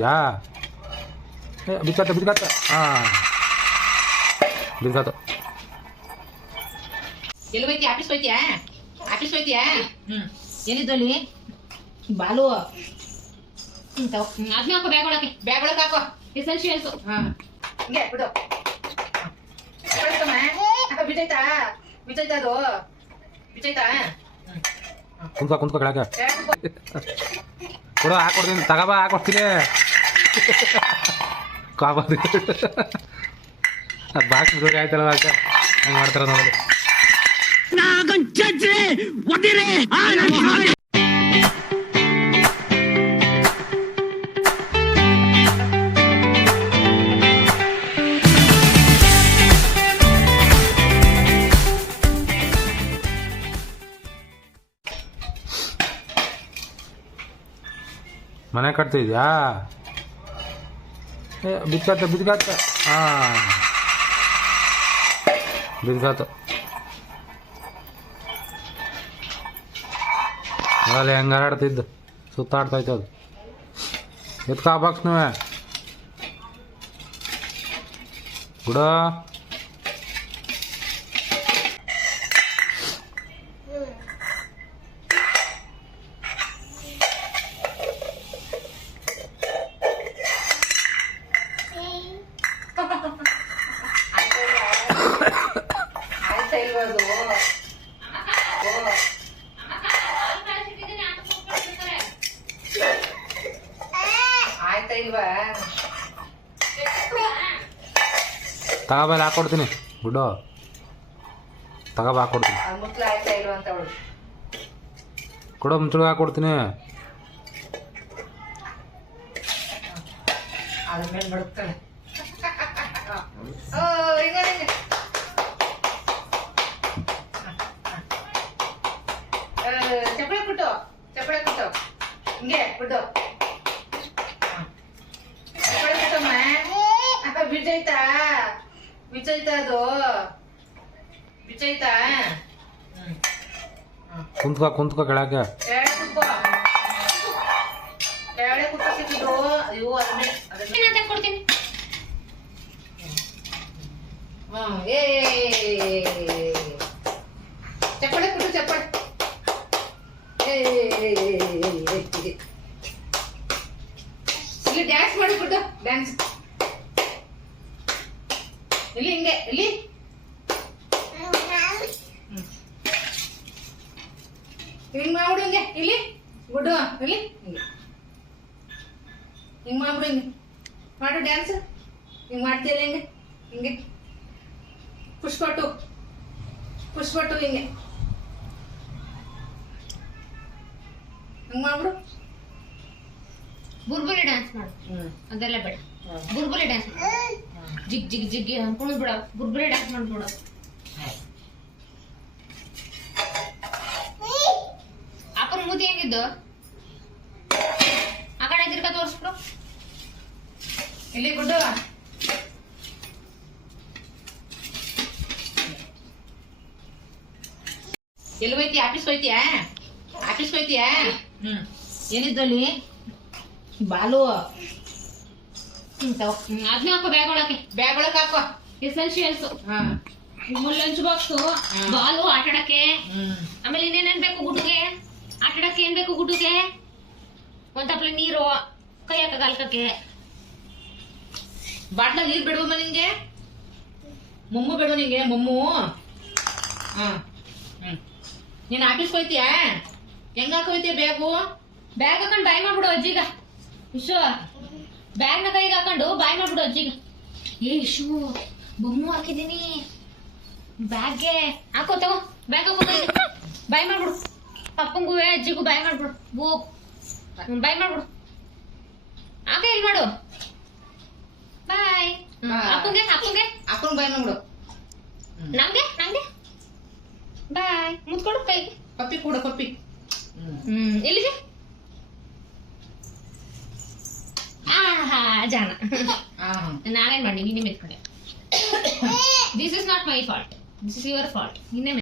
ಯಾ ಏ ಬಿದ್ಕತ್ತ ಬಿದ್ಕತ್ತ ಹಾಂ ಬಿದ್ಕತ್ತ ಎಲ್ಲಿ ಹೋಯ್ತಿ? ಆಫೀಸ್ ಹೋಯ್ತಿಯಾ? ಆಫೀಸ್ ಹೋಯ್ತಿಯಾ? ಹ್ಮ್. ಏನಿದ್ದು ಅಲ್ಲಿ? ಬಾಲು. ಹ್ಮ್ ತಗೋ. ಅದನ್ನ ಹಾಕೋ ಬ್ಯಾಗ್ ಒಳಗೆ ಬ್ಯಾಗ್ ಒಳಗೆ ಹಾಕೋ. ಎಸೆನ್ಷಿಯಲ್ಸ್ ಹಾ. ಹಿಂಗೆ ಬಿಡು. ಬಿಡತ್ತಮ್ಮ ಅಕ್ಕ ಬಿದ್ದೈತಾ ಬಿದ್ದೈತಾ ಅದು? ಬಿದ್ದೈತಾ ಕುಂತ್ಕೊ ಕುಂತ್ಕೊ ಕೆಳಗೆ. ಹ್ಮ್ ಕೊಡು ಹಾಕೊಡ್ತೀನಿ ತಗೋಬಾ ಹಾಕೊಡ್ತೀನಿ ಕಾಬಾದಿ ಅದು ಬಾಕ್ಸ್ ಬಿಡೋಕೆ ಆಯ್ತಲ್ಲ ಅಕ್ಕ? ಹಂಗೆ ಮಾಡ್ತಾರೆ ನೋಡಿ. ಮನೆ ಕಟ್ತಿದ್ಯಾ? ಏ ಬಿದ್ಕತ್ತ ಬಿದ್ಕತ್ತ ಹಾಂ ಬಿದ್ಕತ್ತ ಅಲ್ಲಿ ಹೆಂಗೆ ಹರಡ್ತಿದ್ದು ಸುತ್ತಾಡ್ತೈತೆ ಅದು ಎತ್ಕಾ ಬಾಕ್ಸ್ ನೀವೇ ಗುಡ ತಗೋಬಲ್ಲಿ ಹಾಕೊಡ್ತೀನಿ. ಗುಡ್ಡು ತಗೋಬ ಹಾಕೊಡ್ತೀನಿ. ಕೊಡೋ ಮುಂಚೆಗೆ ಹಾಕೊಡ್ತೀನಿ. ಚಪ್ಪಳೆ ಕುಟ್ಟು ಚಪ್ಪಳೆ ಕುಟ್ಟು. ಹಿಂಗೆ ಕುಟ್ಟು. ಹ. ಚಪ್ಪಳೆ ಕುಟ್ಟಮ್ಮ. ಅಪ್ಪ ಬಿದ್ದೈತಾ ಬಿಚ್ಚೈತಾ ಅದು ಬಿಚ್ಚೈತಾ ಹ್ಮ್ ಕುಂತ್ಕೋ ಕುಂತ್ಕೊ ಕುಂತ್ಕೊ ಕೆಳಗೆ ಕೆಳಗೆ ಕುತ್ಕೊತಿದ್ರು ಅಯ್ಯೋ ಅದನ್ನೇ ಅದನ್ನೇ ನಾನು ಕೊಡ್ತೀನಿ ಹಾ ಏ ಚಪ್ಪಳೆ ಕುಟ್ಟು ಚಪ್ಪಳೆ ಇಲ್ಲಿ ಡ್ಯಾನ್ಸ್ ಮಾಡಿ ಬಿಟ್ಟು ಡ್ಯಾನ್ಸ್ ಇಲ್ಲಿ ಹಿಂಗೆ ಇಲ್ಲಿ. ಹಿಂಗ್ ಮಾಡ್ಬಿಡು ಹಿಂಗೆ ಇಲ್ಲಿ. ಗುಡ್ಡು ಇಲ್ಲಿ. ಹಿಂಗೆ. ಹಿಂಗ್ ಮಾಡ್ಬಿಡು ಹಿಂಗೆ. ಮಾಡು ಡ್ಯಾನ್ಸ್ ಹಿಂಗ್ ಮಾಡ್ತೀಯಲ್ಲ ಹಿಂಗೆ? ಹಿಂಗೆ. ಪುಷ್ಪಟ್ಟು ಪುಷ್ಪಟ್ಟು ಹಿಂಗೆ. ಹಿಂಗ್ ಮಾಡ್ಬಿಡು. ಬುರ್ಬುರಿ ಡ್ಯಾನ್ಸ್ ಮಾಡು. ಅದೆಲ್ಲ ಬೇಡ. ಬುರ್ಬುರಿ ಡ್ಯಾನ್ಸ್ ಜಿಗ್ ಜಿಗ್ ಜಿಗ್ ಅನ್ಕೊಂಡು ಬಿಡ ಬುರ್ಬುರಿ ಡ್ಯಾನ್ಸ್ ಮಾಡ್ಬಿಡ ಅಪ್ಪನ ಮೂತಿ ಹೆಂಗಿದ್ದು? ಆ ಕಡೆ ತಿರ್ಕ ತೋರಿಸ್ಬಿಡು. ಇಲ್ಲಿ ಗುಡ್ಡು ಎಲ್ಲಿ ಹೋಯ್ತಿ? ಆಫೀಸ್ ಹೋಯ್ತಿಯಾ? ಆಫೀಸ್ ಹೋಯ್ತಿಯಾ? ಹ್ಮ್. ಏನಿದ್ದಲ್ಲಿ? ಬಾಲು. ತಗೋ ಅದನ್ನ ಹಾಕೋ ಬ್ಯಾಗ್ ಒಳಕ್ಕೆ ಬ್ಯಾಗ್ ಒಳಗೆ ಹಾಕೋ ಎಸೆನ್ಷಿಯಲ್ಸ್ ಹಾ ಲಂಚ್ ಬಾಕ್ಸ್ ಬಾಲು ಆಟ ಆಮೇಲೆ ಇನ್ನೇನೇನ್ ಬೇಕು ಗುಡ್ಡುಗೆ? ಆಟ ಆಡಕ್ಕೆ ಏನ್ ಬೇಕು ಗುಡ್ಡುಗೆ? ಒಂದ್ ತಪ್ಲೆ ನೀರು ಕೈ ಹಾಕ ಕಾಲ್ಕಕ್ಕೆ. ಬಾಟ್ಲಾಗ ನೀರು ಬಿಡುವಮ್ಮ ನಿಂಗೆ? ಮೊಮ್ಮು ಬಿಡು ನಿಂಗೆ ಮೊಮ್ಮು. ಹಾ. ಹ್ಮ್. ನೀನು ಆಫೀಸ್ಗೆ ಹೋಯ್ತಿಯಾ ಹೆಂಗ್ ಹಾಕೋಯ್ತೀಯ ಬ್ಯಾಗು? ಬ್ಯಾಗ್ ಹಾಕೊಂಡು ಬಾಯ್ ಮಾಡ್ಬಿಡು ಅಜ್ಜಿಗ. ಇಶು. ಬ್ಯಾಗ್ನ ಕೈಗೆ ಹಾಕೊಂಡು ಬಾಯ್ ಮಾಡ್ಬಿಡು ಅಜ್ಜಿಗೆ ಏ ಇಶು ಬೊಮ್ಮು ಹಾಕಿದ್ದೀನಿ. ಬ್ಯಾಗ್ಗೆ ಹಾಕೋ ತಗೋ. ಬ್ಯಾಗ್ ಹಾಕೋ ಬಾಯ್ ಮಾಡ್ಬಿಡು. ಪಪ್ಪಂಗೂ ಅಜ್ಜಿಗೂ ಬಾಯ್ ಮಾಡ್ಬಿಡು. ಬೋ ಬಾಯ್ ಮಾಡ್ಬಿಡು. ಹಾಕ ಇಲ್ಲಿ ಮಾಡು. ಬಾಯ್. ಅಪ್ಪಂಗೆ ಅಪ್ಪಂಗೆ ಅಪ್ಪಂಗೆ ಬಾಯ್ ಮಾಡ್ಬಿಡು ನಂಗೆ ನಂಗೆ ಬಾಯ್. ಮುತ್ಕೊಡು ಕೈಗೆ. ಪಪ್ಪಿ ಕೂಡ ಪಪ್ಪಿ ಹ್ಮ್. ಎಲ್ಲಿಗೆ ಜಾಣ ನಾನೇನ್ ಮಾಡಿ ನೀನೇ ಮೆತ್ಕೊಂಡೆ. This is not my fault this is your fault ನೀನೇ